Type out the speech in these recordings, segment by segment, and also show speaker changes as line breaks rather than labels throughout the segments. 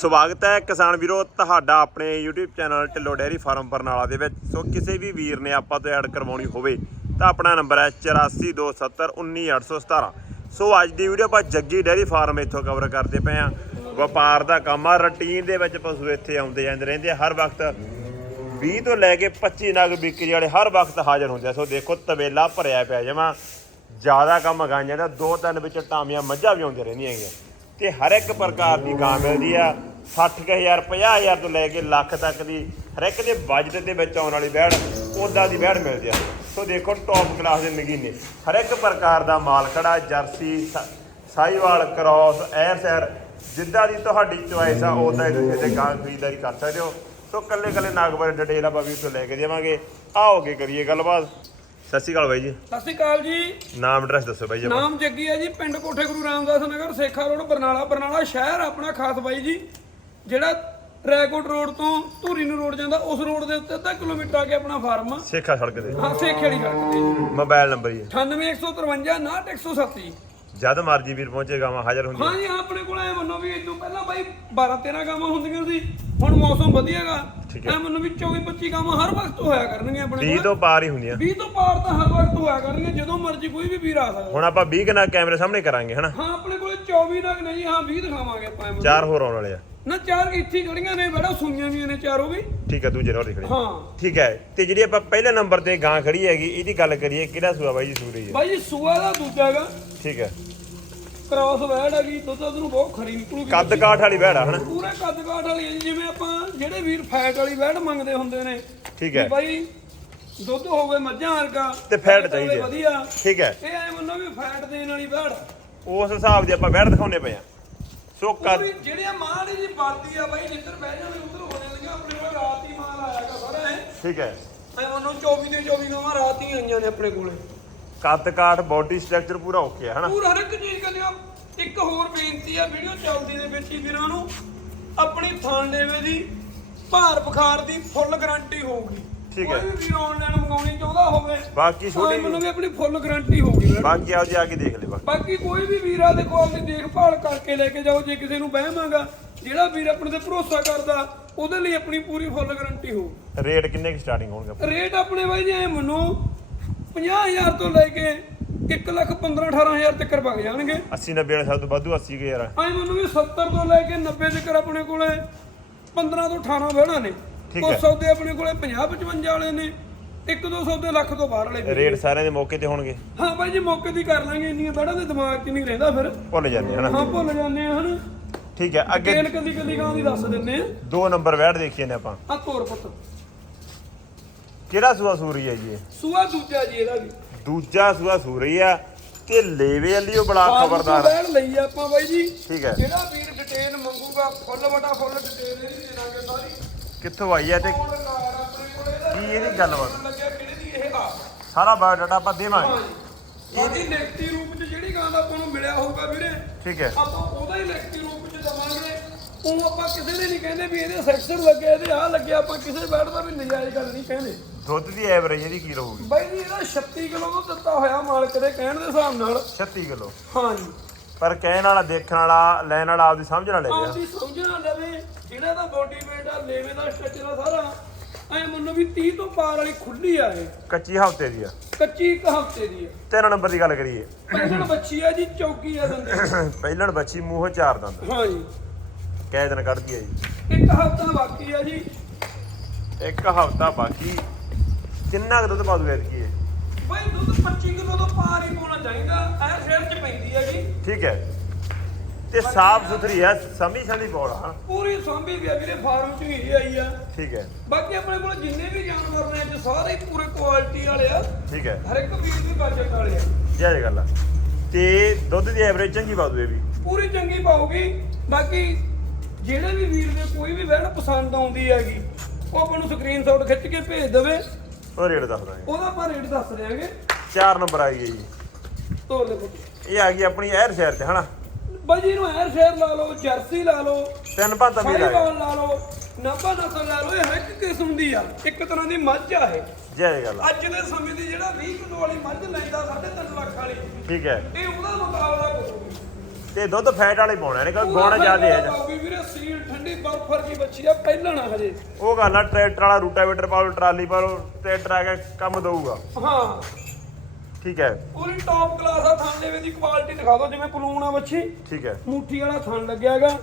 ਸਵਾਗਤ ਹੈ ਕਿਸਾਨ ਵੀਰੋ, ਤੁਹਾਡਾ ਆਪਣੇ YouTube channel Dhillon dairy farm Barnala ਦੇ ਵਿੱਚ। ਸੋ ਕਿਸੇ ਵੀ ਵੀਰ ਨੇ ਆਪਾਂ ਤੋਂ ਐਡ ਕਰਵਾਉਣੀ ਹੋਵੇ ਤਾਂ ਆਪਣਾ ਨੰਬਰ ਹੈ 8427191817 ਸੋ ਅੱਜ ਦੀ ਵੀਡੀਓ ਆਪਾਂ ਜੱਗੀ ਡੇਅਰੀ ਫਾਰਮ ਇੱਥੋਂ ਕਵਰ ਕਰਦੇ ਪਏ ਆ ਵਪਾਰ ਦਾ ਕੰਮ ਆ, ਰੁਟੀਨ ਦੇ ਵਿੱਚ ਪਸ਼ੂ ਇੱਥੇ ਆਉਂਦੇ ਜਾਂਦੇ ਰਹਿੰਦੇ ਆ। ਹਰ ਵਕਤ 20 ਤੋਂ ਲੈ ਕੇ 25 ਨਗ ਵਿਕਰੀ ਵਾਲੇ ਹਰ ਵਕਤ ਹਾਜ਼ਰ ਹੁੰਦੇ ਆ। ਸੋ ਦੇਖੋ, ਤਵੇਲਾ ਭਰਿਆ ਪਿਆ ਜਮਾ। ਜ਼ਿਆਦਾ ਕੰਮ ਗਾਂਜਾਂ ਜਾਂਦਾ ਦੋ ਤਿੰਨ ਵਿੱਚ ਟਾਮੀਆਂ ਮੱਝਾਂ ਵੀ ਆਉਂਦੀਆਂ ਰਹਿੰਦੀਆਂ ਹੈਗੀਆਂ। ਤੇ ਹਰ ਇੱਕ ਪ੍ਰਕਾਰ ਦੀ ਗਾਂ ਮਿਲਦੀ ਆ। 60000 50000 ਤੋਂ ਲੈ ਕੇ ਲੱਖ ਤੱਕ ਦੀ ਹਰ ਇੱਕ ਦੇ ਬਜਟ ਦੇ ਵਿੱਚ ਆਉਣ ਵਾਲੀ ਬੈੜ ਉਦਾਂ ਦੀ ਬੈੜ ਮਿਲਦੀ ਆ। ਸੋ ਦੇਖੋ ਟੌਪ ਕਲਾਸ ਦੇ ਨਗੀਨੇ। ਹਰ ਇੱਕ ਪ੍ਰਕਾਰ ਦਾ ਮਾਲ ਖੜਾ, ਜਰਸੀ ਸਾਈਵਾਲ ਸਾਹੀਵਾਲ, ਕ੍ਰਾਸ ਐਰ ਸੈਰ ਜਿੱਦਾਂ ਦੀ ਤੁਹਾਡੀ ਚੁਆਇਸ ਆ ਉਦਾਂ ਹੀ ਤੁਸੀਂ ਇੱਥੇ ਗਾਂ ਖਰੀਦਦਾਰੀ ਕਰ ਸਕਦੇ ਹੋ। ਸੋ ਕੱਲੇ ਕੱਲੇ ਨਾਗ ਬਾਰੇ ਡਿਟੇਲ ਆਪਾਂ ਵੀ ਤੋਂ ਲੈ ਕੇ ਦੇਵਾਂਗੇ ਆਓਗੇ ਕਰੀਏ ਗੱਲਬਾਤ। ਸਤਿ ਸ਼੍ਰੀ ਅਕਾਲ ਬਾਈ ਜੀ।
ਸਤਿ ਸ਼੍ਰੀ ਅਕਾਲ ਜੀ।
ਨਾਮ ਐਡਰੈਸ ਦੱਸੋ ਬਾਈ ਜੀ ਆਪਣਾ।
ਨਾਮ ਜੱਗੀ ਹੈ ਜੀ ਪਿੰਡ ਕੋਠੇ ਗੁਰੂ ਰਾਮਦਾਸ ਨਗਰ ਸੇਖਾ ਰੋਡ ਬਰਨਾਲਾ। ਬਰਨਾਲਾ ਸ਼ਹਿਰ ਆਪਣਾ ਖਾਸ ਬਾਈ ਜੀ ਜਿਹੜਾ ਰੈਕੋਟ ਰੋਡ ਤੋਂ ਧੂਰੀ ਨੂੰ ਰੋਡ ਜਾਂਦਾ ਉਸ ਰੋਡ ਦੇ ਉੱਤੇ ਅੱਧਾ ਕਿਲੋਮੀਟਰ ਆ ਕੇ ਆਪਣਾ ਫਾਰਮ ਆ।
ਸੇਖਾ ਸੜਕ ਤੇ।
ਹਾਂ ਸੇਖੇ ਵਾਲੀ ਸੜਕ ਤੇ ਜੀ।
ਮੋਬਾਈਲ ਨੰਬਰ ਜੀ।
98153 98107 ਜੀ
ਜਦ ਮਰਜ਼ੀ ਵੀਰ ਪਹੁੰਚੇ ਗਾਵਾਂ ਹਾਜ਼ਰ ਹੁੰਦੀਆਂ।
ਹਾਂ ਜੀ ਹਾਂ, ਆਪਣੇ ਕੋਲ ਐ ਮੰਨੋ ਵੀ ਇਦੋਂ ਪਹਿਲਾਂ ਬਾਈ 12 13 ਗਾਵਾਂ ਹੁੰਦੀਆਂ ਸੀ। ਹੁਣ ਮੌਸਮ ਵਧੀਆਗਾ।
ਠੀਕ ਹੈ।
ਐ ਮੰਨੋ ਵੀ 24 25 ਗਾਵਾਂ ਹਰ ਵਕਤ ਹੋਇਆ ਕਰਨਗੀਆਂ ਆਪਣੇ
20
ਕੋਲ।
ਤੋਂ ਪਾਰ ਹੀ ਹੁੰਦੀਆਂ।
20 ਤੋਂ ਪਾਰ ਤਾਂ ਹਰ ਵਕਤ ਹੋਇਆ ਕਰਨਗੀਆਂ ਜਦੋਂ ਮਰਜ਼ੀ ਕੋਈ ਵੀ ਵੀਰ ਆ ਸਕਦਾ।
ਹੁਣ ਆਪਾਂ 20 ਕਨਾ ਕੈਮਰੇ ਸਾਹਮਣੇ ਕਰਾਂਗੇ ਹਨਾ?
ਹਾਂ ਆਪਣੇ ਕੋਲੇ 24 ਨਗ ਨਹੀਂ ਹਾਂ 20 ਦਿਖਾਵਾਂਗੇ ਆਪਾਂ ਐਵੇਂ।
ਚਾਰ ਹੋਰ ਆਉਣ ਵਾਲੇ ਆ।
ਨਾ ਚਾਰ ਇੱਥੇ ਹੀ ਖੜੀਆਂ ਨੇ ਬੜਾ ਸੂਈਆਂ ਵੀ ਨੇ ਚਾਰੋਂ ਵੀ।
ਠੀਕ ਹੈ ਦੂਜੇ ਹੋਰ ਦਿਖੜੇ
ਹਾਂ।
ਠੀਕ ਹੈ ਤੇ ਜਿਹੜੀ ਆਪਾਂ ਪਹਿਲੇ ਨੰਬਰ ਤੇ ਗਾਂ ਖੜੀ ਹੈਗੀ ਇਹਦੀ ਗੱਲ ਕਰੀਏ ਕਿਹੜਾ ਸੂਆ ਬਾਈ ਜੀ ਸੂਰੀ ਹੈ
ਬਾਈ ਜੀ ਸੂਆ ਦਾ ਦੂਜਾ ਗਾ।
ਠੀਕ ਹੈ।
ਕ੍ਰਾਸ ਵੈੜ ਹੈਗੀ ਦੁੱਧ ਦੁੱਧ ਨੂੰ ਬਹੁਤ ਖਰੀ ਨਿਕਲੂਗੀ।
ਕੱਦ ਕਾਠ ਵਾਲੀ ਬੈੜ ਆ ਹਨਾ?
ਪੂਰਾ ਕੱਦ ਕਾਠ ਵਾਲੀ ਹੈ ਜੀ, ਜਿਵੇਂ ਆਪਾਂ ਜਿਹੜੇ ਵੀਰ ਫੈਟ ਵਾਲੀ ਵੈੜ ਮੰਗਦੇ ਹੁੰਦੇ ਨੇ।
ਠੀਕ
ਵੀ
ਹੈ।
ਬਾਈ ਦੁੱਧ ਹੋਵੇ ਮੱਝਾਂ ਵਰਗਾ
ਤੇ ਫੈਟ
ਵਾਲੇ
ਚਾਹੀਦੀ ਆ।
ਵਧੀਆ।
ਠੀਕ ਹੈ।
ਇਹ ਐ ਮੰਨੋ ਵੀ ਫੈਟ ਦੇਣ ਵਾਲੀ ਵੈੜ।
ਉਸ ਹਿਸਾਬ ਦੀ ਆਪਾਂ ਬੈੜ ਦਿਖਾਉਣੇ ਪਏ ਆ। ਸੋ ਕੱਦ
ਜਿਹੜੀਆਂ ਮਾਂ ਦੀ ਜੀ ਬਾਦੀ ਆ ਬਾਈ ਜਿੱਧਰ ਬਹਿ ਜਾਵੇ ਉਧਰ ਹੋ ਜਾਣਗੀਆਂ ਆਪਣੇ ਕੋਲ ਰਾਤ ਹੀ ਮਾਲ ਆਇਆਗਾ ਸਾਰਾ ਇਹ
ਠੀਕ ਹੈ।
ਮੈਂ ਉਹਨੂੰ 24 ਦੇ 24 ਗਾਵਾਂ ਰਾਤ ਹੀ ਆਈਆਂ ਨੇ ਆਪਣੇ ਕੋਲੇ।
ਕੱਦ ਕਾਠ ਬਾਡੀ ਸਟਰਕਚਰ ਪੂਰਾ ਓਕੇ ਹੈ ਹਨਾ?
ਪੂਰਾ ਹਰ ਇੱਕ ਚੀਜ਼ ਕਹਿੰਦੇ ਆ। ਇੱਕ ਹੋਰ ਬੇਨਤੀ ਆ ਵੀਡੀਓ ਚੱਲਦੀ ਦੇ ਵਿੱਚ ਹੀ ਵੀਰਾਂ ਨੂੰ। ਆਪਣੀ ਥਾਣ ਦੇਵੇ ਦੀ ਭਾਰ ਬੁਖਾਰ ਦੀ ਫੁੱਲ ਗਾਰੰਟੀ ਹੋਊਗੀ।
ਠੀਕ ਹੈ।
ਕੋਈ ਵੀ ਆਨਲਾਈਨ ਮੰਗਾਉਣੀ ਚਾਹੁੰਦਾ ਹੋਵੇ
ਬਾਕੀ
ਛੋਟੀ ਮੈਨੂੰ ਵੀ ਆਪਣੀ ਫੁੱਲ ਗਾਰੰਟੀ ਹੋਊਗੀ।
ਬਾਕੀ ਆਓ ਜੀ ਆ ਕੇ ਦੇਖ ਲੈ ਬਾਕੀ।
ਬਾਕੀ ਕੋਈ ਵੀ ਵੀਰ ਆ ਦੇਖੋ ਆਪਣੀ ਦੇਖਭਾਲ ਕਰਕੇ ਲੈ ਕੇ ਜਾਓ ਜੇ ਕਿਸੇ ਨੂੰ ਵਹਿਮਾਂਗਾ ਜਿਹੜਾ ਵੀਰ ਆਪਣੇ ਤੇ ਭਰੋਸਾ ਕਰਦਾ ਉਹਦੇ ਲਈ ਆਪਣੀ ਪੂਰੀ ਫੁੱਲ ਗਾਰੰਟੀ ਹੋਊ
ਰੇਟ ਕਿੰਨੇ ਕੀ ਸਟਾਰਟਿੰਗ ਹੋਣਗੇ?
ਰੇਟ ਆਪਣੇ ਬਾਈ ਜੀ ਐ ਮੰਨੋ 50000 ਤੋਂ ਲੈ ਕੇ 1 ਲੱਖ 15 18000 ਤੱਕ ਵਗ ਜਾਣਗੇ।
80 90 ਵਾਲੇ ਸਭ ਤੋਂ ਵਾਧੂ 80 ਕੇ ਯਾਰ
ਐ ਮੈਨੂੰ ਵੀ 70 ਤੋਂ ਲੈ ਕੇ 90 ਤੱਕ ਆਪਣੇ ਕੋਲੇ 15 ਤੋਂ 18 ਬਹਿਣਾ ਨੇ। ਕੁਝ। ਸੌਦੇ ਆਪਣੇ ਕੋਲੇ 50 55 ਵਾਲੇ ਨੇ। ਇੱਕ ਦੋ ਸੌਦੇ ਲੱਖ ਤੋਂ ਬਾਹਰ ਵਾਲੇ ਵੀ।
ਰੇਟ ਸਾਰਿਆਂ ਦੇ ਮੌਕੇ ਤੇ ਹੋਣਗੇ।
ਹਾਂ ਬਾਈ ਜੀ ਮੌਕੇ ਦੀ ਕਰ ਲਾਂਗੇ। ਇੰਨੀਆਂ ਬੜਾ ਦੇ ਦਿਮਾਗ 'ਚ ਨਹੀਂ ਰਹਿੰਦਾ ਫਿਰ।
ਭੁੱਲ ਜਾਂਦੇ ਹਨਾ
ਹਾਂ ਭੁੱਲ ਜਾਂਦੇ ਹਨ।
ਠੀਕ ਹੈ ਅੱਗੇ
ਕਦੀ ਕਦੀ ਗਾਂ ਦੀ ਦੱਸ ਦਿੰਨੇ ਆ।
ਦੋ ਨੰਬਰ ਵੈੜ ਦੇਖੀਏ ਨੇ ਆਪਾਂ।
ਆ ਤੋਰ ਪੁੱਤ।
ਕਿਹੜਾ ਸੂਆ ਸੂਰੀ ਹੈ ਜੀ ਇਹ?
ਸੂਆ ਦੂਜਾ ਜੀ ਇਹਦਾ ਵੀ।
ਦੂਜਾ ਸੂਆ ਸੂਰੀ ਆ ਤੇ ਲੇਵੇ ਵਾਲੀ ਉਹ ਬੜਾ ਖਬਰਦਾਰ ਆ।
ਬੈਣ ਲਈ ਆਪਾਂ ਬਾਈ ਜੀ।
ਠੀਕ ਹੈ।
ਜਿਹੜਾ ਵੀਰ ਡਿਟੇਲ ਮੰਗੂਗਾ ਫੁੱਲ ਵਟਾ ਫੁੱਲ ਡਿਟੇਲ ਇਹਦੀ ਦੇ ਦਾਂਗੇ ਸਾਰੀ।
ਕਿੱਥੋਂ ਆਈ ਹੈ ਤੇ
ਕੌਣ ਕਾਰ ਆਪਣੇ ਕੋਲੇ ਇਹਦਾ।
ਕੀ ਇਹਦੀ ਗੱਲਬਾਤ
ਲੱਗਿਆ ਕਿਹੜੇ ਦੀ ਇਹ ਆ
ਸਾਰਾ ਬਾਇਓਡਾਟਾ ਆਪਾਂ ਦੇਵਾਂਗੇ।
ਇਹਦੀ ਲਿਖਤੀ ਰੂਪ ਚ ਜਿਹੜੀ ਗਾਂ ਦਾ ਆਪਾਂ ਨੂੰ ਮਿਲਿਆ ਹੋਊਗਾ ਵੀਰੇ
ਠੀਕ ਹੈ।
ਆਪਾਂ ਉਹਦਾ ਹੀ ਲਿਖਤੀ ਰੂਪ ਚ ਦਵਾਂਗੇ। ਉਹ ਆਪਾਂ ਕਿਸੇ ਦੇ ਨਹੀਂ ਕਹਿੰਦੇ ਵੀ ਇਹਦੇ ਸੈਕਸ਼ਨ ਲੱਗੇ ਇਹਦੇ ਆ ਲੱਗੇ ਆਪਾਂ ਕਿਸੇ ਬੈਡ ਦਾ ਵੀ ਨਜਾਇਜ਼ ਗੱਲ ਨਹੀਂ ਕਹਿੰਦੇ।
ਦੁੱਧ ਦੀ ਐਵਰੇਜ ਇਹਦੀ ਕੀ ਰਹੂਗੀ?
ਬਾਈ ਜੀ ਇਹਦਾ 36 ਕਿਲੋ ਤੋਂ ਦਿੱਤਾ ਹੋਇਆ ਮਾਲਕ ਦੇ ਕਹਿਣ ਦੇ ਹਿਸਾਬ ਨਾਲ।
36 ਕਿਲੋ।
ਹਾਂ ਜੀ
ਪਰ ਕਹਿਣ ਵਾਲਾ ਦੇਖਣ ਵਾਲਾ ਲੈਣ ਵਾਲਾ ਆਪਦੀ ਸਮਝ ਨਾਲ ਲੈ ਗਿਆ
ਆਪਦੀ ਸਮਝਣਾ ਲਵੇ ਜਿਹੜਾ ਦਾ ਬੋਡੀ weight ਆ ਲੇਵੇ ਦਾ ਸਟਰਕਚਰ ਆ ਸਾਰਾ ਐ ਮੰਨੋ ਵੀ 30 ਤੋਂ ਪਾਰ ਵਾਲੀ ਖੁੱਲੀ ਆ ਇਹ।
ਕੱਚੀ ਹਫ਼ਤੇ ਦੀ ਆ।
ਕੱਚੀ ਇੱਕ ਹਫ਼ਤੇ ਦੀ ਆ।
ਤਿੰਨ ਨੰਬਰ ਦੀ ਗੱਲ ਕਰੀਏ।
ਪੈਸਣ ਬੱਚੀ ਆ ਜੀ ਚੌਕੀ ਆ ਦੰਦੇ
ਪਹਿਲਣ ਬੱਚੀ ਮੂੰਹੋਂ ਚਾਰ ਦੰਦ।
ਹਾਂ ਜੀ
ਕੈ ਦਿਨ ਕੱਢਦੀ ਹੈ ਜੀ।
ਇੱਕ ਹਫਤਾ ਬਾਕੀ ਆ ਜੀ।
ਇੱਕ ਹਫਤਾ ਬਾਕੀ। ਕਿੰਨਾ ਕੁ ਦੁੱਧ ਪਾ ਦੂ ਐਤਕੀ ਇਹ।
ਬਈ ਦੁੱਧ 25 ਕਿਲੋ ਤੋਂ ਪਾਰ ਹੀ ਪਾਉਣਾ ਚਾਹੀਦਾ। ਐ ਸਿਰ ਚ ਪੈਂਦੀ ਹੈ ਜੀ।
ਠੀਕ ਹੈ। ਤੇ ਸਾਫ਼ ਸੁਥਰੀ ਹੈ ਸਮੀ ਸੰਦੀ ਬੋਲ
ਪੂਰੀ ਸਾਂਭੀ ਵੀ ਆ ਵੀਰੇ ਫਾਰਮ ਚ ਹੀ ਆਈ ਆ।
ਠੀਕ ਹੈ।
ਬਾਕੀ ਆਪਣੇ ਕੋਲ ਜਿੰਨੇ ਵੀ ਜਾਨਵਰ ਨੇ ਅੱਜ ਸਾਰੇ ਹੀ ਪੂਰੇ ਕੁਆਲਿਟੀ ਵਾਲੇ ਆ।
ਠੀਕ ਹੈ।
ਹਰ ਇੱਕ ਵੀਰ ਦੀ ਬਜਟ ਵਾਲੇ ਆ।
ਜੈ ਗੱਲ ਆ। ਤੇ ਦੁੱਧ ਦੀ ਐਵਰੇਜ ਚੰਗੀ ਪਾ ਦੂ ਇਹ ਵੀ।
ਪੂਰੀ ਚੰਗੀ ਪਾਉਗੀ ਬਾਕੀ ਜਿਹੜੇ ਵੀ ਵੀਰ ਦੇ ਕੋਈ ਵੀ ਵਹਿਣ ਪਸੰਦ ਆਉਂਦੀ ਹੈਗੀ ਉਹ ਆਪਾਂ ਨੂੰ ਸਕਰੀਨਸ਼ਾਟ ਖਿੱਚ ਕੇ ਭੇਜ ਦੇਵੇ।
ਉਹ ਰੇਟ ਦੱਸ ਦਾਂਗੇ।
ਉਹਦਾ ਆਪਾਂ ਰੇਟ ਦੱਸ ਦਿਆਂਗੇ
ਚਾਰ ਨੰਬਰ ਆ ਗਈ ਜੀ।
ਤੋਰ ਲੈ ਪੁੱਤ।
ਇਹ ਆ ਗਈ ਆਪਣੀ ਐਰ ਸ਼ਹਿਰ ਤੇ ਹਨਾ?
ਬਾਈ ਜੀ ਨੂੰ ਐਰ ਸ਼ੇਰ ਲਾ ਲਓ ਜਰਸੀ ਲਾ ਲਓ
ਤਿੰਨ ਭਾਂਤਾ ਵੀ ਲਾਇਆ
ਸਾਈਵਾਲ ਲਾ ਲਓ ਨਾਭਾ ਨਸਲ ਲਾ ਲਓ ਇਹ ਹਰ ਇੱਕ ਕਿਸਮ ਦੀ ਆ। ਇੱਕ ਤਰ੍ਹਾਂ ਦੀ ਮੱਝ ਆ ਇਹ।
ਜੈ ਗੱਲ।
ਅੱਜ ਦੇ ਸਮੇਂ ਦੀ ਜਿਹੜਾ 20 ਕਿਲੋ ਵਾਲੀ ਮੱਝ ਲੈਂਦਾ 3.5 ਲੱਖ ਵਾਲੀ।
ਠੀਕ ਹੈ।
ਇਹ ਉਹਦਾ ਮੁਕਾਬਲਾ ਕਰੂਗੀ
ਤੇ ਦੁੱਧ ਫੈਟ ਵਾਲੇ ਪਾਉਣਾ ਨੇ ਕੋਈ ਗੁਣ ਜ਼ਿਆਦੇ ਹੈ।
ਪਾਉਗੀ ਵੀਰੇ ਸੀਲ ਠੰਡੀ ਬਰਫਰ ਕੀ ਬੱਚੀ ਆ ਪਹਿਲਾਂ ਨਾ ਹਜੇ
ਉਹ ਗੱਲ ਆ ਟਰੈਕਟਰ ਵਾਲਾ ਰੂਟਾਵੇਟਰ ਪਾ ਲਓ ਟਰਾਲੀ ਪਾ ਲਓ ਟਰੈਕਟਰ ਆ ਕੇ ਕੰਮ ਦਊਗਾ।
ਹਾਂ।
ਠੀਕ ਹੈ।
ਪੂਰੀ ਟੌਪ ਕਲਾਸ ਆ ਥਣ ਲੈਵੇ ਦੀ ਕੁਆਲਿਟੀ ਦਿਖਾ ਦਿਓ ਜਿਵੇਂ ਪਲੂਣ ਆ ਬੱਚੀ।
ਠੀਕ ਹੈ।
ਮੁੱਠੀ ਵਾਲਾ ਥਣ ਲੱਗਿਆ ਹੈਗਾ।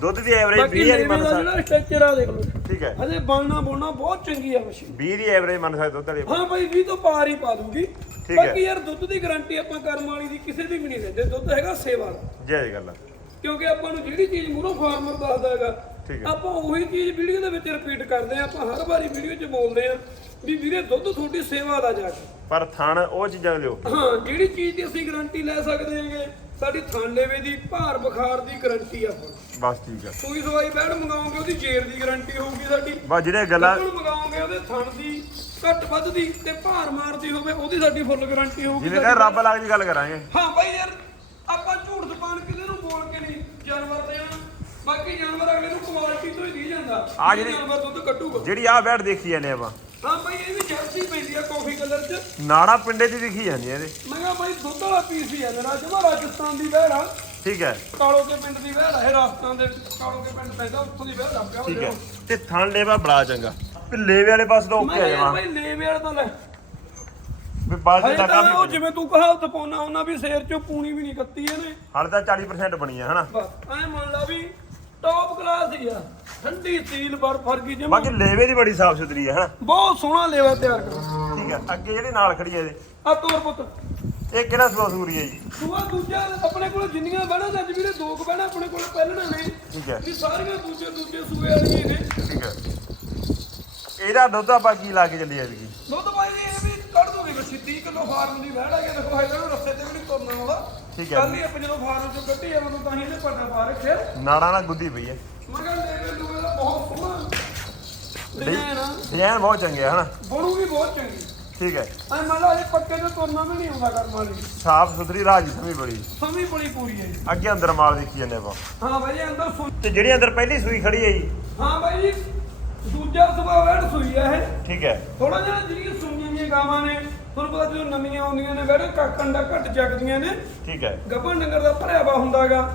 ਦੁੱਧ ਦੀ ਐਵਰੇਜ
ਬਾਕੀ
20 ਵਾਲੀ
ਲੇਵੇ
ਮੰਨ ਸਕਦੇ।
ਜਿਹੜਾ ਸਟ੍ਰਕਚਰ ਆ ਦੇਖ ਲਓ।
ਠੀਕ ਹੈ।
ਹਜੇ ਬਣਨਾ ਬੋਣਾ ਬਹੁਤ ਚੰਗੀ ਆ ਬੱਚੀ।
20 ਦੀ ਐਵਰੇਜ ਮੰਨ ਸਕਦੇ ਦੁੱਧ ਵਾਲੀ।
ਹਾਂ ਭਾਈ 20 ਤੋਂ ਪਾਰ ਹੀ ਪਾ ਦੂੰਗੀ
ਠੀਕ ਹੈ।
ਬਾਕੀ ਯਾਰ ਦੁੱਧ ਦੀ ਗਾਰੰਟੀ ਆਪਾਂ ਕਰਮ ਵਾਲੀ ਦੀ ਕਿਸੇ ਦੀ ਵੀ ਨਹੀਂ ਦਿੰਦੇ ਦੁੱਧ ਹੈਗਾ ਸੇਵਾ ਦਾ
ਜੈ ਜੀ ਗੱਲ ਆ
ਕਿਉਂਕਿ ਆਪਾਂ ਨੂੰ ਜਿਹੜੀ ਚੀਜ਼ ਮੂਹਰੋਂ ਫਾਰਮਰ ਦੱਸਦਾ ਹੈਗਾ। ਆਪਾਂ ਉਹੀ ਚੀਜ਼ ਵੀਡੀਓ ਦੇ ਵਿੱਚ ਰਿਪੀਟ ਕਰਦੇ ਆ ਆਪਾਂ ਹਰ ਵਾਰੀ ਵੀਡੀਓ 'ਚ ਬੋਲਦੇ ਆ ਵੀ ਵੀਰੇ ਦੁੱਧ ਤੁਹਾਡੀ ਸੇਵਾ ਦਾ ਜਾ ਕੇ
ਪਰ ਥਣ ਉਹ ਚੀਜ਼ਾਂ ਲਿਓ
ਹਾਂ ਜਿਹੜੀ ਚੀਜ਼ ਦੀ ਅਸੀਂ ਗਾਰੰਟੀ ਲੈ ਸਕਦੇ ਹਾਂਗੇ ਸਾਡੀ ਥਾਨਲੇਵੇ ਦੀ ਭਾਰ ਬੁਖਾਰ ਦੀ ਗਾਰੰਟੀ ਆ ਆਪਾਂ ਨੂੰ।
ਬਸ ਠੀਕ ਆ
ਸੂਈ ਸਵਾਈ ਬੈਡ ਮੰਗਾਉਂਗੇ ਉਹਦੀ ਜੇਰ ਦੀ ਗਾਰੰਟੀ ਹੋਊਗੀ ਸਾਡੀ
ਬਸ ਜਿਹੜੇ ਗੱਲਾਂ
ਮੰਗਾਉਂਗੇ ਉਹਦੇ ਥਣ ਦੀ ਘੱਟ ਵੱਧ ਦੀ ਤੇ ਭਾਰ ਮਾਰਦੀ ਹੋਵੇ ਉਹਦੀ ਸਾਡੀ ਫੁੱਲ ਗਾਰੰਟੀ ਹੋਊਗੀ
ਜਿਵੇਂ ਕਹ ਰੱਬ ਲੱਗ ਦੀ ਗੱਲ ਕਰਾਂਗੇ।
ਹਾਂ ਭਾਈ ਯਾਰ ਆਪਾਂ ਝੂਠ ਜ਼ਬਾਨ ਕਿਸੇ ਨੂੰ ਬੋਲ ਕੇ ਨਹੀਂ ਜਾਨਵਰ ਦੇ ਆ ਬਾਕੀ ਜਾਨਵਰ ਅਗਲੇ ਨੂੰ ਕੁਆਲਿਟੀ ਤੋਂ ਹੀ ਦੀ ਜਾਂਦਾ। ਇਹ
ਜਿਹੜੀ-
ਜਾਨਵਰ ਦੁੱਧ ਕੱਢੂਗਾ।
ਜਿਹੜੀ ਆਹ ਬੈਡ ਦੇਖੀ ਜਾਂਦੇ ਆਪਾਂ।
ਹਾਂ ਭਾਈ ਇਹ ਵੀ ਜਰਸੀ ਪੈਂਦੀ ਆ ਕਾਫੀ ਕਲਰ 'ਚ।
ਨਾੜਾ ਪਿੰਡੇ ਦੀ ਦਿਖੀ ਜਾਂਦੀ ਇਹਦੇ।
ਮੈਂ ਕਿਹਾ ਭਾਈ ਦੁੱਧ ਵਾਲਾ ਪੀਸ ਹੀ ਆ ਮੇਰਾ ਜਮਾ ਰਾਜਸਥਾਨ ਦੀ ਆ।
ਠੀਕ ਹੈ।
ਕਾਲੋ ਕੇ ਪਿੰਡ ਦੀ ਵਹਿੜ ਆ ਇਹ ਰਾਜਸਥਾਨ ਦੇ ਕਾਲੋ ਕੇ ਪਿੰਡ ਪੈਂਦਾ ਉੱਥੋਂ ਦੀ ਵਹਿੜ ਆ ਪਿਆ
ਠੀਕ ਹੈ। ਤੇ ਥਣ ਲੇਵਾ ਬੜਾ ਚੰਗਾ। ਵੀ ਲੇਵੇ ਵਾਲੇ ਪਾਸੇ ਤਾਂ
ਮੈਂ
ਓਕੇ ਆ
ਕਿਹਾ
ਜਮਾ
ਭਾਈ ਲੈ ਵੇੜ ਤਾਂ ਲੈ।
ਵੀ ਬਾਲਟੀ
ਹਜੇ
ਦਾ
ਤਾਂ ਉਹ ਜਿਵੇਂ ਤੂੰ ਕਹਾਵਤ ਪਾਉਣਾ ਉਹਨਾਂ ਵੀ ਸ਼ੇਰ ਚੋਂ ਪੂਣੀ ਵੀ ਨਹੀਂ ਕੱਤੀ ਇਹਨੇ।
ਹਾਲੇ ਤਾਂ 40% ਬਣੀ ਆ ਹਨਾ?
ਬਸ ਐ ਮੰਨ ਲਾ ਵੀ ਟੌਪ ਕਲਾਸ ਹੀ ਆ। ਠੰਡੀ ਸੀਲ ਬਰਫ ਵਰਗੀ ਜਮਾ
ਬਾਕੀ ਲੇਵੇ ਦੀ ਬੜੀ ਸਾਫ਼ ਸੁਥਰੀ ਹੈ ਹਨਾ?
ਬਹੁਤ ਸੋਹਣਾ ਲੇਵਾ ਤਿਆਰ ਕਰ।
ਠੀਕ ਹੈ ਅੱਗੇ ਜਿਹੜੇ ਨਾਲ ਖੜੀ ਹੈ ਇਹਦੇ।
ਆ ਤੋਰ ਪੁੱਤ।
ਇਹ ਕਿਹੜਾ ਸੂਆ ਸੂਰੀ ਹੈ ਜੀ?
ਸੂਆ ਦੂਜਾ ਆਪਣੇ ਕੋਲ ਜਿੰਨੀਆਂ ਬਹਿਣਾ ਤੇ ਅੱਜ ਵੀਰੇ ਦੋ ਕੁ ਬਹਿਣਾ ਆਪਣੇ ਕੋਲ ਪਹਿਲਣਾ ਨੇ
ਠੀਕ ਹੈ
ਵੀ ਸਾਰੀਆਂ ਦੂਜੇ ਦੂਜੇ ਸੂਏ ਵਾਲੀਆਂ ਹੀ ਨੇ।
ਠੀਕ ਹੈ ਇਹਦਾ ਦੁੱਧ ਆਪਾਂ ਕੀ ਲਾ ਕੇ ਚੱਲੀ ਐਤਕੀ?
ਦੁੱਧ ਭਾਈ ਇਹ ਵੀ ਕੱਢ ਦੋਗੇ ਬੱਚੀ 30 ਕਿਲੋ ਫਾਰਮ ਦੀ ਵਹਿੜ ਆ ਕੇ ਦੇਖੋ ਹੈਗਾ ਨੂੰ ਰਸਤੇ ਤੇ ਵੀ ਨਹੀਂ ਤੁਰਨਾ ਆਉਂਦਾ।
ਠੀਕ ਹੈ।
ਕੱਲ ਹੀ ਆਪਾਂ ਜਦੋਂ ਫਾਰਮ ਚੋਂ ਕੱਢੀ ਆ ਮੈਨੂੰ ਤਾਂ ਹੀ ਇਹਨੇ ਪਰਨਾ ਪਾ ਰੱਖਿਆ
ਨਾੜਾਂ ਨਾਲ ਗੁੱਦੀ ਪਈ ਹੈ।
ਮਗਰ ਲੈ ਲੂਏ ਦਾ ਬਹੁਤ ਸੋਹਣਾ। ਡਿਜ਼ਾਈਨ ਆ।
ਡਿਜ਼ਾਈਨ ਬਹੁਤ ਚੰਗੇ ਆ ਹਨਾ?
ਬਣੂ ਵੀ ਬਹੁਤ ਚੰਗੀ।
ਠੀਕ ਹੈ।
ਐ ਮੰਨ ਲਾ ਇਹ ਪੱਕੇ ਤੇ ਤੁਰਨਾ ਵੀ ਨਹੀਂ ਆਉਂਦਾ ਕਰਮ ਵਾਲੀ
ਸਾਫ਼ ਸੁਥਰੀ ਰਾਜੀ ਸਮੀ ਬੜੀ।
ਸਮੀ ਬੜੀ ਪੂਰੀ ਹੈ ਜੀ।
ਅੱਗੇ ਅੰਦਰ ਮਾਲ ਦੇਖੀ ਜਾਂਦੇ ਆਪਾਂ।
ਹਾਂ ਭਾਈ ਇਹ ਅੰਦਰ
ਤੇ ਜਿਹੜੀ ਅੰਦਰ ਪਹਿਲੀ ਸੂਈ ਖੜੀ ਹੈ ਜੀ
ਹਾਂ ਭਾਈ ਜੀ ਦੂਜਾ ਸੁਭਾ ਵੜ ਸੂਈ ਆ ਇਹ।
ਠੀਕ ਹੈ।
ਥੋੜਾ ਜਿਹਾ ਜਿਹੜੀਆਂ ਸੂਈਆਂ ਦੀਆਂ ਗਾਵਾਂ ਨੇ ਤੁਹਾਨੂੰ ਪਤਾ ਜਦੋਂ ਨਵੀਆਂ ਆਉਂਦੀਆਂ ਨੇ ਵੜ ਕੰਡਾ ਘੱਟ ਚੱਕਦੀਆਂ ਨੇ।
ਠੀਕ ਹੈ।
ਗੱਭਣ ਡੰਗਰ ਦਾ ਭਰਿਆ ਵਾ ਹੁੰਦਾਗਾ।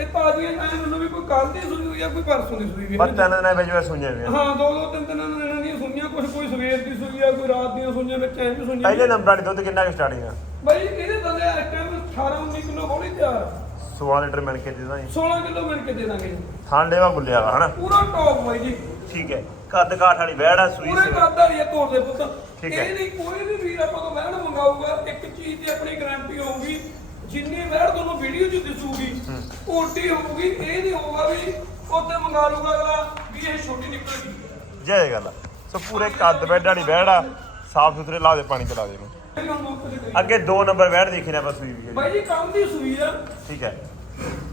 ਇਹ ਤਾਜ਼ੀਆਂ ਐ ਮੈਨੂੰ ਵੀ ਕੋਈ ਕੱਲ ਦੀ ਸੂਈ ਹੋਈ ਆ ਕੋਈ ਪਰਸੋਂ ਦੀ ਸੂਈ ਵੀ
ਪਰ ਤਿੰਨ ਦਿਨਾਂ ਵਿੱਚ ਵਿੱਚ ਸੁਣੀਆਂ ਨੇ
ਹਾਂ ਦੋ ਦੋ ਤਿੰਨ ਤਿੰਨ ਦਿਨਾਂ ਦੀਆਂ ਸੂਈਆਂ ਕੁਝ ਕੋਈ ਸਵੇਰ ਦੀ ਸੂਈ ਆ ਕੋਈ ਰਾਤ ਦੀਆਂ ਸੂਈਆਂ ਵਿੱਚ ਐਂ ਵੀ ਸੂਈਆਂ
ਪਹਿਲੇ ਨੰਬਰਾਂ ਦੀ ਦੁੱਧ ਕਿੰਨਾ ਕੁ ਸਟਾਰਟਿੰਗ ਆ?
ਬਾਈ ਇਹਦੇ ਦੰਦੇ ਇਸ ਟਾਈਮ 18 19 ਕਿਲੋ ਬੋਲੀ ਤਿਆਰ।
16 ਲੀਟਰ ਮਿਲ ਕੇ ਦੇ ਦਾਂ
16 ਕਿਲੋ ਮਿਲ ਕੇ ਦੇ ਦਾਂਗੇ
ਥਾਂਡੇ ਵਾ ਗੁੱਲਿਆ ਵਾ ਹਨਾ?
ਪੂਰਾ ਟੌਪ ਬਾਈ ਜੀ।
ਠੀਕ ਹੈ। ਕੱਦ ਕਾਠ ਵਾਲੀ ਵਹਿੜ ਆ ਸੂਈ
ਪੂਰੇ ਕੱਦ ਵਾਲੀ ਆ ਤੋੜ ਦੇ ਪੁੱਤ।
ਠੀਕ ਹੈ।
ਇਹ ਨਹੀਂ ਕੋਈ ਵੀ ਵੀਰ ਆਪਾਂ ਤੋਂ ਵਹਿਣ ਮੰਗਾਊਗਾ ਇੱਕ ਚੀਜ਼ ਦੀ ਆਪਣੀ ਗਾਰੰਟੀ ਹੋਊਗੀ ਜਿੰਨੀ ਵਹਿਣ ਤੁਹਾਨੂੰ ਵੀਡੀਓ 'ਚ ਦਿਸੂਗੀ ਓਟੀ ਹੋਊਗੀ ਇਹ ਨਹੀਂ ਹੋਊਗਾ ਵੀ ਉੱਥੇ ਮੰਗਾ ਲੂਗਾ ਅਗਲਾ ਵੀ ਇਹ ਛੋਟੀ ਨਿਕਲੇਗੀ
ਜੈ ਗੱਲ ਆ। ਸੋ ਪੂਰੇ ਕੱਦ ਬੈੱਡ ਵਾਲੀ ਵਹਿੜ ਆ ਸਾਫ਼ ਸੁਥਰੇ ਲਾ ਦੇ ਪਾਣੀ ਚਲਾ ਦੇ ਇਹਨੂੰ।
ਮੁੱਕ ਜੀ। ਗਈ।
ਅੱਗੇ ਦੋ ਨੰਬਰ ਵਹਿੜ ਦੇਖੀ ਨੇ ਆਪਾਂ ਸੂਈ ਵੀ ਹੈ।
ਬਾਈ ਜੀ ਕੰਮ ਦੀ ਸੂਈ ਆ।
ਠੀਕ ਹੈ।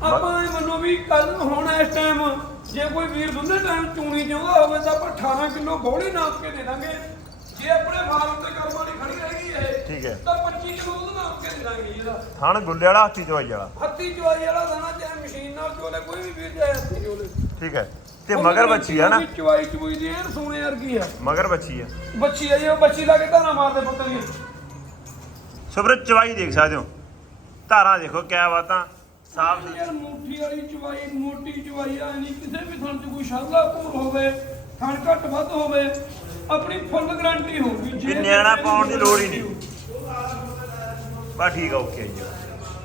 ਆਪਾਂ ਇਹ ਮੰਨੋ ਵੀ ਕੱਲ ਹੁਣ ਇਸ ਟਾਈਮ ਜੇ ਕੋਈ ਵੀਰ ਦੁੱਲੇ ਟਾਈਮ ਚੂਣੀ ਚਾਹੁੰਦਾ ਹੋਵੇ ਤਾਂ ਆਪਾਂ 18 ਕਿਲੋ ਬੋਲੀ ਨਾਪ ਕੇ ਦੇ ਦਾਂਗੇ। ਜੇ ਆਪਣੇ ਫਾਰਮ ਤੇ ਕਰਮ ਵਾਲੀ ਖੜੀ ਰਹੇਗੀ ਇਹ
ਠੀਕ ਹੈ।
ਤਾਂ 25 ਕਿਲੋ ਦੁੱਧ ਨਾਪ ਕੇ ਦੇ ਦਾਂਗੇ ਇਹਦਾ।
ਥਣ ਗੁੱਲੇ ਵਾਲਾ ਹੱਥੀ ਚਵਾਈ ਵਾਲਾ।
ਹੱਥੀ ਚਵਾਈ ਵਾਲਾ ਦਾਣਾ ਚਾਹੇ ਮਸ਼ੀਨ ਨਾਲ ਚੋਲੇ ਕੋਈ ਵੀ ਵੀਰ ਚਾਹੇ ਹੱਥੀ ਚੋਲੇ।
ਠੀਕ ਹੈ। ਤੇ ਮਗਰ ਬੱਚੀ ਹੈ ਨਾ।
ਚਵਾਈ ਚਵਾਈ ਦੀ ਇਹ ਸੋਨੇ ਵਰਗੀ ਆ।
ਮਗਰ ਬੱਚੀ ਹੈ
ਬੱਚੀ ਆ ਜੀ ਉਹ ਬੱਚੀ ਲਾ ਕੇ ਧਾਰਾ ਮਾਰਦੇ ਪੁੱਤ ਜੀ
ਸੁਬਰ ਚਵਾਈ ਦੇਖ ਸਕਦੇ ਹੋ। ਧਾਰਾਂ ਦੇਖੋ ਕਿਆ ਬਾਤਾਂ। ਸਾਫ਼
ਯਾਰ ਮੂਠੀ ਵਾਲੀ ਚਵਾਈ ਮੋਟੀ ਚਵਾਈ ਆ ਨਹੀਂ ਕਿਸੇ ਵੀ ਥਣ ਚ ਕੋਈ ਸ਼ਾਲਾ ਭੂਰ ਹੋਵੇ ਥਣ ਘੱਟ ਵੱਧ ਹੋਵੇ ਆਪਣੀ ਫੁੱਲ ਗਾਰੰਟੀ ਹੋਊਗੀ।
ਵੀ ਨਿਆਣਾ ਪਾਉਣ ਦੀ ਲੋੜ ਹੀ ਨਹੀਂ। ਬਾ ਠੀਕ ਆ ਓਕੇ ਜੀ।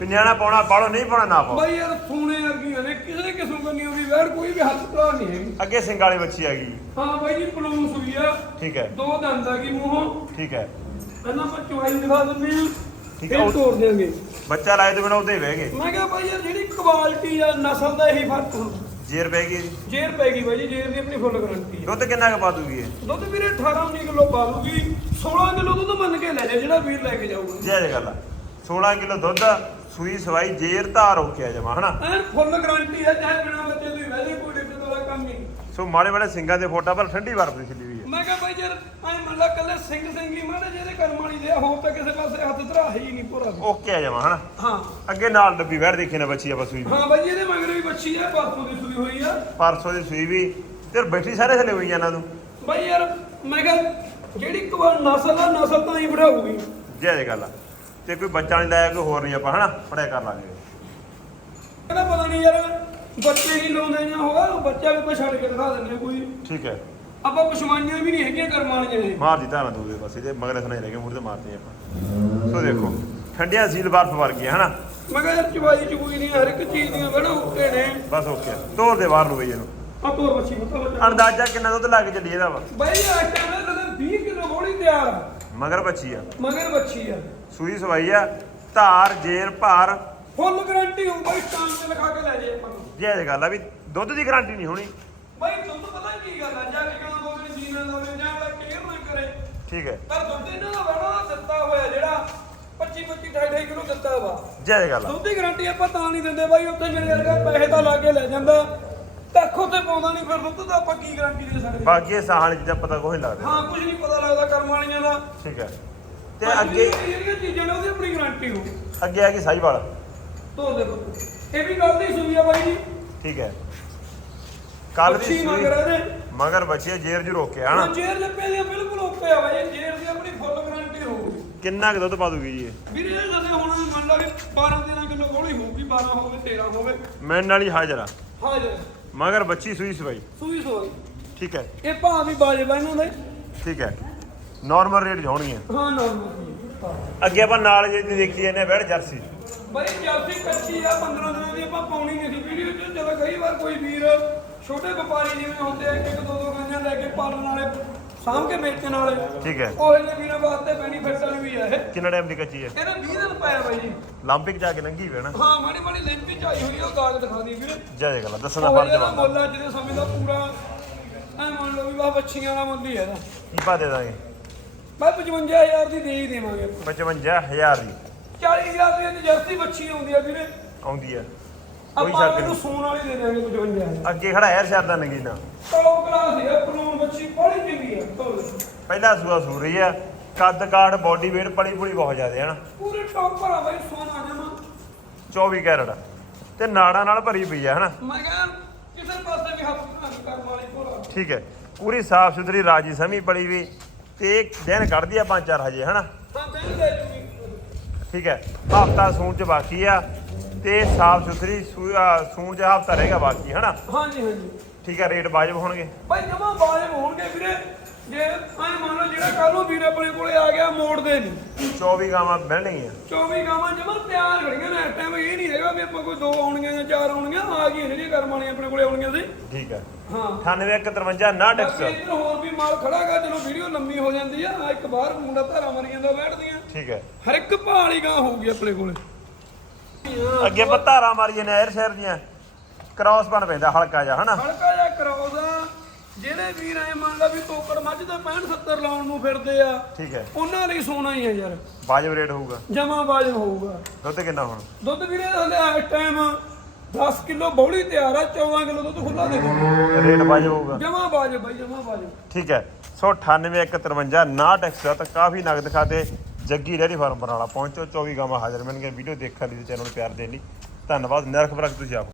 ਵੀ ਨਿਆਣਾ ਪਾਉਣਾ ਪਾਲੋ ਨਹੀਂ ਪਾਉਣਾ ਨਾ ਪਾਓ।
ਬਾਈ ਯਾਰ ਸੋਨੇ ਵਰਗੀਆਂ ਨੇ ਕਿਸੇ ਕਿਸਮ ਕੰਨੀ ਵੀ ਵੈਰ ਕੋਈ ਵੀ ਹੱਥ ਭਰਾ ਨਹੀਂ ਹੈਗੀ।
ਅੱਗੇ ਸਿੰਘ ਵਾਲੀ ਬੱਚੀ ਆ ਗਈ।
ਹਾਂ ਬਾਈ ਜੀ ਪਲੂਸ ਹੋਈ ਆ।
ਠੀਕ ਹੈ।
ਦੋ ਦੰਦ ਆ ਗਈ ਮੂੰਹੋਂ।
ਠੀਕ ਹੈ।
ਪਹਿਲਾਂ ਆਪਾਂ ਚਵਾਈ ਦਿਖਾ ਦਿੰਦੇ ਆ
ਠੀਕ ਹੈ,
ਫਿਰ
ਉਹ-
ਤੋੜ ਦਿਆਂਗੇ।
ਬੱਚਾ ਲਾਏ ਤੋਂ ਬਿਨਾ ਉਹਦੇ ਬਹਿ ਗਏ।
ਮੈਂ ਕਿਹਾ ਬਾਈ ਯਾਰ ਜਿਹੜੀ ਕੁਆਲਿਟੀ ਆ ਨਸਲ ਦਾ ਇਹੀ ਫ਼ਰਕ ਹੁੰਦਾ
ਜੇਰ ਪੈ ਗਈ
ਜੇਰ ਪੈ ਗਈ ਜੀ ਜੇਰ ਦੀ ਆਪਣੀ ਫੁੱਲ ਗਾਰੰਟੀ ਆ।
ਦੁੱਧ ਕਿੰਨਾ ਕੁ ਪਾ ਦੂਗੀ ਇਹ?
ਦੁੱਧ ਵੀਰੇ 18 19 ਕਿਲੋ ਪਾ ਲੂਗੀ 16 ਕਿਲੋ ਦੁੱਧ ਮੰਨ ਕੇ ਲੈ ਜਾ ਜਿਹੜਾ ਵੀਰ ਲੈ ਕੇ ਜਾਊਗਾ।
ਜੈ ਗੱਲ ਆ 16 ਕਿਲੋ ਦੁੱਧ ਸੂਈ ਸਵਾਈ ਜੇਰ ਧਾਰ ਹੋ ਕੇ ਆ ਜਮਾ ਹਨਾ?
ਐਨ ਫੁੱਲ ਗਾਰੰਟੀ ਹੈ ਚਾਹੇ ਬਿਨਾ ਬੱਚੇ ਦੀ ਵੈਲੇ ਕੋਈ ਦਿੱਕਤ ਵਾਲਾ ਕੰਮ ਨਹੀਂ।
ਸੋ ਮਾੜੇ ਮਾੜੇ ਸਿੰਘਾਂ ਦੇ ਫੋਟਾ ਪਰ ਠੰਡੀ ਬਰਫ ਦੀ ਛਿੱਲੀ ਹੈ
ਮੈਂ ਕਿਹਾ ਬਾਈ ਯਾਰ ਐ ਮੰਨ ਲਾ ਕੱਲੇ ਸਿੰਘ ਸਿੰਘ ਹੀ ਮਾੜੇ ਜਿਹਦੇ ਕਰਮ ਵਾਲੀ ਦੇ ਆ, ਹੋਰ ਤਾਂ ਕਿਸੇ ਪਾਸੇ ਹੱਥ ਧਰਾ ਹੈ ਹੀ ਨਹੀਂ ਪੂਰਾ
ਓਕੇ ਆ ਹਨਾ?
ਹਾਂ।
ਅੱਗੇ ਨਾਲ ਡੱਬੀ ਵੈੜ ਦੇਖੀ ਨਾ ਬੱਚੀ ਆਪਾਂ ਸੂਈ ਵੀ।
ਹਾਂ ਬਾਈ ਇਹਦੇ ਮਗਰ ਵੀ ਬੱਚੀ ਆ ਪਰਸੋਂ ਦੀ ਸੂਈ ਹੋਈ ਆ।
ਪਰਸੋਂ ਦੀ ਸੂਈ ਵੀ। ਤੇ ਬੈਠੀ ਸਾਰੇ ਥੱਲੇ ਹੋਈ ਇਹਨਾਂ ਨੂੰ
ਬਾਈ ਯਾਰ ਮੈਂ ਕਿਹਾ ਜਿਹੜੀ ਕਵਾਲ ਨਸਲ ਆ ਨਸਲ ਤਾਂ ਹੀ ਬਿਠਾਊਗੀ
ਜੈ ਜੈ ਗੱਲ ਆ। ਤੇ ਕੋਈ ਬੱਚਾ ਨਹੀਂ ਲਾਇਆ ਕੋਈ ਹੋਰ ਨਹੀਂ ਆਪਾਂ ਹਨਾ? ਪੜਿਆ ਕਰ ਲਾਂਗੇ।
ਕਹਿੰਦਾ ਪਤਾ ਨਹੀਂ ਯਾਰ ਬੱਚੇ ਹੀ ਲਾਉਂਦੇ ਜਾਂ ਹੋਇਆ ਉਹ ਬੱਚਾ ਵੀ ਆਪਾਂ ਛੱਡ ਕੇ ਦਿਖਾ ਦਿੰਦੇ ਕੋਈ।
ਠੀਕ ਹੈ।
ਆਪਾਂ ਪਸ਼ਮਾਈਆਂ ਵੀ ਨਹੀਂ ਹੈਗੀਆਂ ਕਰਮਾਂ ਵਾਲੀਆਂ ਇਹ।
ਮਾਰਦੀ ਧਾਰਾਂ ਦੂਜੇ ਪਾਸੇ ਤੇ ਮਗਰ ਸੁਣਾਈ ਰਹਿ ਗਏ ਮੂਹਰੇ ਤੇ ਮਾਰਦੇ ਆਪਾਂ। ਸੋ ਦੇਖੋ ਠੰਡੀਆਂ ਸੀਲ ਬਰਫ ਵਰਗੀਆਂ ਹਨਾ?
ਮੈਂ ਕਿਹਾ ਚਵਾਈ ਚੁਈ ਨਹੀਂ ਹਰ ਇੱਕ ਚੀਜ਼ ਦੀਆਂ ਬੜਾ ਉੱਤੇ ਨੇ।
ਬਸ ਓਕੇ ਤੋਰ ਦੇ ਬਾਹਰ ਨੂੰ ਬਈ ਇਹਨੂੰ।
ਆ ਤੋਰ ਬੱਚੀ ਮੱਤਾ ਬੱਚਾ।
ਅੰਦਾਜ਼ਾ ਕਿੰਨਾ ਦੁੱਧ ਲੱਗ ਚੱਲੀ ਇਹਦਾ ਵਾ?
ਬਾਈ ਇਹ ਟਾਈਮ ਤੇ 20 ਕਿਲੋ ਬੋਲੀ ਤਿਆਰ। ਆ
ਮਗਰ ਬੱਚੀ ਆ।
ਮਗਰ ਬੱਚੀ ਆ।
ਸੂਈ ਸਵਾਈ ਆ। ਧਾਰ ਜੇਰ ਭਾਰ।
ਫੁੱਲ ਗਾਰੰਟੀ ਹੋਊ ਬਾਈ ਸਟਾਮ ਤੇ ਲਿਖਾ ਕੇ ਲੈ ਜੇ ਆਪਾਂ ਨੂੰ।
ਜੇ ਇਹ ਗੱਲ ਆ ਵੀ ਦੁੱਧ ਦੀ ਗਾਰੰਟੀ ਨਹੀਂ ਹੋਣੀ।
ਬਾਈ ਤੁਹਾਨੂੰ ਪਤਾ ਕੀ ਗੱਲ ਆ? ਜਾਂ ਕਿਉਂ ਦੋ ਦਿਨ ਜੀਣਾ ਲਾਵੇ ਜਾਂ ਵਾਲਾ ਕੇਅਰ ਨਾ ਕਰੇ
ਠੀਕ ਹੈ।
ਪਰ ਦੁੱਧ ਇਹਨਾਂ ਦਾ ਬੜਾ ਦਿੱਤਾ ਹੋਇਆ ਜਿਹੜਾ 25 25 28 ਕਿਲੋ ਦਿੱਤਾ ਵਾ।
ਜੇ ਗੱਲ ਆ
ਦੁੱਧ ਦੀ ਗਾਰੰਟੀ ਆਪਾਂ ਤਾਂ ਨਹੀਂ ਦਿੰਦੇ ਬਾਈ ਉੱਥੇ ਮੇਰੇ ਵਰਗਾ ਪੈਸੇ ਤਾਂ ਲਾ ਕੇ ਲੈ ਜਾਂਦਾ। ਕੱਖ ਉੱਤੇ ਪਾਉਂਦਾ ਨਹੀਂ ਫਿਰ ਦੁੱਧ ਦਾ ਆਪਾਂ ਕੀ ਗਾਰੰਟੀ ਦੇ ਸਕਦੇ?
ਬਾਕੀ ਇਹ ਸਾਹ ਵਾਲੀ ਚੀਜ਼ਾਂ ਪਤਾ ਕੋਈ ਨਹੀਂ ਲੱਗਦਾ।
ਹਾਂ ਕੁਝ ਨਹੀਂ ਪਤਾ ਲੱਗਦਾ ਕਰਮ ਵਾਲੀਆਂ ਦਾ।
ਠੀਕ ਹੈ। ਤੇ
ਪਰ
ਅੱਗੇ
ਜਿਹੜੀਆਂ ਚੀਜ਼ਾਂ ਨੇ ਉਹਦੀ ਆਪਣੀ ਗਾਰੰਟੀ ਹੋ
ਅੱਗੇ ਆ ਗਈ ਸਾਈਵਾਲ
ਧੋ ਦੇ ਪੁੱਤ। ਇਹ ਵੀ ਗੱਲ ਦੀ ਸੂਈ ਆ ਬਾਈ ਜੀ।
ਠੀਕ ਹੈ। ਕੱਲ ਦੀ
ਅੱਛੀ
ਸੂਈ
ਮਗਰ ਇਹਦੇ
ਮਗਰ ਬੱਚੀ ਜੇਰ ਜੂ ਰੋਕਿਆ ਹਨਾ
ਜੇਰ ਲੱਪੇ ਦੀਆਂ ਬਿਲਕੁਲ ਓਕੇ ਆ ਬਾਈ ਜੇਰ ਦੀ ਆਪਣੀ ਫੁੱਲ ਗਾਰੰਟੀ ਹੋਊਗੀ।
ਕਿੰਨਾ ਕੁ ਦੁੱਧ ਪਾ ਦੂਗੀ ਜੀ ਇਹ?
ਵੀਰੇ ਇਹ ਸਾਡੇ ਹੁਣ ਮੰਨ ਲਾ ਵੀ 12 13 ਕਿਲੋ ਗੋਲੀ ਹੋਊਗੀ 12 ਹੋਵੇ 13 ਹੋਵੇ।
ਮੈਨ ਵਾਲੀ ਹਾਜ਼ਰ ਆ।
ਹਾਂ ਜੀ
ਮਗਰ ਬੱਚੀ ਸੂਈ ਸਵਾਈ।
ਸੂਈ ਸੋਈ
ਠੀਕ ਹੈ।
ਇਹ ਭਾਅ ਵੀ ਬਾਜੇ ਬਾ ਇਹਨਾਂ ਦੇ
ਠੀਕ ਹੈ। ਨਾਰਮਲ ਰੇਟ ਹੋਣਗੀਆਂ।
ਹਾਂ ਨਾਰਮਲ
ਅੱਗੇ ਆਪਾਂ ਨਾਲ ਜੇ ਦੇਖੀ ਜਾਂਦੇ ਬੈੜ ਜਰਸੀ।
ਬਾਈ ਜਲਦੀ ਕੱਚੀ ਆ 15 ਦਿਨਾਂ ਦੀ ਆਪਾਂ ਪਾਉਣੀ ਨਹੀਂ ਸੀ। ਵੀਡੀਓ 'ਚ ਜਦੋਂ ਕਈ ਵਾਰ ਕੋਈ ਵੀਰ ਛੋਟੇ ਵਪਾਰੀ ਜਿਵੇਂ ਹੁੰਦੇ ਆ ਇੱਕ ਇੱਕ ਦੋ ਦੋ ਗਾਂਆਂ ਲੈ ਕੇ ਪਾਲਣ ਵਾਲੇ ਸਾਂਭ ਕੇ ਵੇਚਣ ਵਾਲੇ
ਠੀਕ ਹੈ।
ਉਹ ਇਹਨੇ ਵੀਰਾਂ ਵਾਸਤੇ ਬੈਨੀਫਿਟ ਵਾਲੀ ਵੀ ਆ ਇਹ।
ਕਿੰਨਾ ਟਾਈਮ ਦੀ ਕੱਚੀ ਹੈ?
ਇਹਦੇ 20 ਦਿਨ ਪਾਇਆ ਬਾਈ ਜੀ।
ਲੰਪਿਕ ਜਾ ਕੇ ਲੰਗੀ ਵੇ ਨਾ?
ਹਾਂ ਮਾੜੀ ਮਾੜੀ ਲੈਂਪੀ ਚਾਈ ਹੋਈ ਆ, ਉਹ ਦਾਗ ਦਿਖਾਉਂਦੀ ਵੀਰੇ।
ਜੈ ਜੈ ਗੱਲ ਦੱਸਣ
ਉਹ
ਫਰਜ਼
ਜਿਹੜਾ
ਬਣਦਾ।
ਮੁੱਲ ਅੱਜ ਦੇ ਸਮੇਂ ਦਾ ਪੂਰਾ ਐ ਮੰਨ ਲਓ ਵੀ ਬਾ ਬੱਚੀਆਂ ਦਾ ਮੁੱਲ ਹੀ ਹੈ ਇਹਦਾ।
ਕੀ ਪਾ ਦੇ ਦਾਂਗੇ?
ਮੈਂ 55000 ਦੀ ਦੇ ਹੀ ਦੇਵਾਂਗੇ।
55000 ਦੀ।
40000 ਦੀ ਇਹਦੀ ਜਰਸੀ ਬੱਚੀ ਆਉਂਦੀ ਆ ਵੀਰੇ।
ਆਉਂਦੀ ਹੈ ਕੋਈ
ਆਪਾਂ
ਸ਼ੱਕ
ਇਹਨੂੰ
ਨਹੀਂ।
ਸੂਣ ਵਾਲੀ ਦੇ ਦੇਵਾਂਗੇ 55000
ਅੱਗੇ ਖੜਾ ਯਾਰ ਸ਼ਰਦਾ ਨਗੀਨਾ
ਟੌਪ ਕਲਾਸ ਹੈ ਪਲੂਨ ਬੱਚੀ ਬੜੀ ਚੰਗੀ ਹੈ ਤੋਲ
ਪਹਿਲਾ ਸੂਆ ਸੂ ਰਹੀ ਆ। ਕੱਦ ਕਾਠ ਬੋਡੀ weight ਪਲੀ ਪੁਲੀ ਬਹੁਤ ਜ਼ਿਆਦਾ ਹੈ ਨਾ।
ਪੂਰੇ ਟੌਪ ਪਰ ਆ ਬਾਈ ਸੋਨਾ ਜਮਾ
24 ਕੈਰਟ। ਤੇ ਨਾੜਾਂ ਨਾਲ ਭਰੀ ਪਈ ਆ ਹਨਾ?
ਮੈਂ ਕਿਹਾ ਕਿਸੇ ਪਾਸੇ ਵੀ ਹੱਥ ਨਾ ਕਰਨ ਵਾਲੀ ਭੋਲਾ।
ਠੀਕ ਹੈ। ਪੂਰੀ ਸਾਫ਼ ਸੁਥਰੀ ਰਾਜੀ ਸਮੀ ਪੜੀ ਵੀ। ਤੇ ਇੱਕ ਦਿਨ ਕੱਢਦੀ ਆ ਪੰਜ ਚਾਰ ਹਜੇ ਹਨਾ?
ਹਾਂ ਬੈਲ ਜੂਗੀ।
ਠੀਕ ਹੈ। ਹਫਤਾ ਸੂਣ ਚ ਬਾਕੀ ਆ। ਤੇ ਸਾਫ਼ ਸੁਥਰੀ ਸੂ- ਆ, ਸੂਣ ਚ ਹਫਤਾ ਰਹੇਗਾ ਬਾਕੀ ਹਨਾ?
ਹਾਂਜੀ ਹਾਂਜੀ।
ਠੀਕ ਹੈ ਰੇਟ ਵਾਜਬ ਹੋਣਗੇ?
ਬਾਈ ਜਮਾ ਬਾਲੇ ਹੋਣਗੇ ਵੀਰੇ। ਜੇ ਐਂ ਮੰਨ ਲਓ ਜਿਹੜਾ ਕੱਲ ਨੂੰ ਵੀਰ ਆਪਣੇ ਕੋਲੇ ਆ ਗਿਆ ਮੋੜਦੇ ਨਹੀਂ
24 ਗਾਵਾਂ ਮਿਲਣਗੀਆਂ।
24 ਗਾਵਾਂ ਜਮਾ ਤਿਆਰ ਖੜੀਆਂ ਨੇ ਇਸ ਟਾਈਮ ਇਹ ਨਹੀਂ ਹੈਗਾ ਵੀ ਆਪਾਂ ਕੋਈ ਦੋ ਆਉਣੀਆਂ ਜਾਂ ਚਾਰ ਆਉਣੀਆਂ ਆ ਗਈਆਂ ਜਿਹੜੀਆਂ ਕਰਮ ਵਾਲੀਆਂ ਆਪਣੇ ਕੋਲੇ ਆਉਣੀਆਂ ਸੀ।
ਠੀਕ ਹੈ।
ਹਾਂ
9853
ਬਾਕੀ
9
ਇੱਧਰ ਹੋਰ ਵੀ ਮਾਲ ਖੜਾਗਾ ਚਲੋ ਵੀਡੀਓ ਲੰਮੀ ਹੋ ਜਾਂਦੀ ਆ ਆਹ ਇੱਕ ਬਾਹਰ ਮੁੰਡਾ ਧਾਰਾ ਮਾਰੀ ਜਾਂਦਾ ਬੈਠਦੀਆਂ।
ਠੀਕ ਹੈ
ਹਰ ਇੱਕ ਭਾਲੀ ਗਾਂ ਹੋਊਗੀ ਆਪਣੇ ਕੋਲੇ।
ਅੱਗੇ ਆਪਾਂ ਧਾਰਾਂ ਮਾਰੀਏ ਨੇ 에ਅਰ ਸ਼ਹਿਰ ਦੀਆਂ। ਕ੍ਰਾਸ ਬਣ ਪੈਂਦਾ ਹਲਕਾ ਜਿਹਾ ਹਨਾ?
ਹਲਕਾ ਜਿਹਾ ਕਰਾਉਦਾ ਜਿਹੜੇ ਵੀਰ ਐ ਮੰਨ ਲਾ ਵੀ ਤੋਕੜ ਮੱਝ ਦੇ 65 70 ਲਾਉਣ ਨੂੰ ਫਿਰਦੇ ਆ
ਠੀਕ ਹੈ।
ਉਹਨਾਂ ਲਈ ਸੋਨਾ ਹੀ ਆ ਯਾਰ।
ਵਾਜਬ ਰੇਟ ਹੋਊਗਾ।
ਜਮਾ ਬਾਜਬ ਹੋਊਗਾ।
ਦੁੱਧ ਕਿੰਨਾ ਹੁਣ?
ਦੁੱਧ ਵੀਰੇ ਹਲੇ ਇਸ ਟਾਈਮ 10 ਕਿਲੋ ਬੌਲੀ ਤਿਆਰ ਆ 14 ਕਿਲੋ ਦੁੱਧ ਖੁੱਲਾ ਦੇ।
ਰੇਟ ਵਾਜਬ ਹੋਊਗਾ।
ਜਮਾ ਬਾਜਬ ਬਾਈ ਜਮਾ ਬਾਜਬ
ਠੀਕ ਹੈ। ਸੋ 9853 59 ਐਕਸਟਰਾ ਤਾਂ ਕਾਫੀ ਨਗਦ ਖਾਤੇ ਜੱਗੀ ਡੈਰੀ ਫਾਰਮ ਬਰਨਾਲਾ ਪਹੁੰਚੋ 24 ਗਾਵਾਂ ਹਾਜ਼ਰ ਮਿਲਣਗੇ ਵੀਡੀਓ ਦੇਖਣ ਲਈ ਚੈਨਲ ਨੂੰ ਪਿਆਰ ਦੇਣ ਲਈ। ਧੰਨਵਾਦ, ਨਿਰਖ ਬਰਕ ਤੁਸੀਂ ਆਪ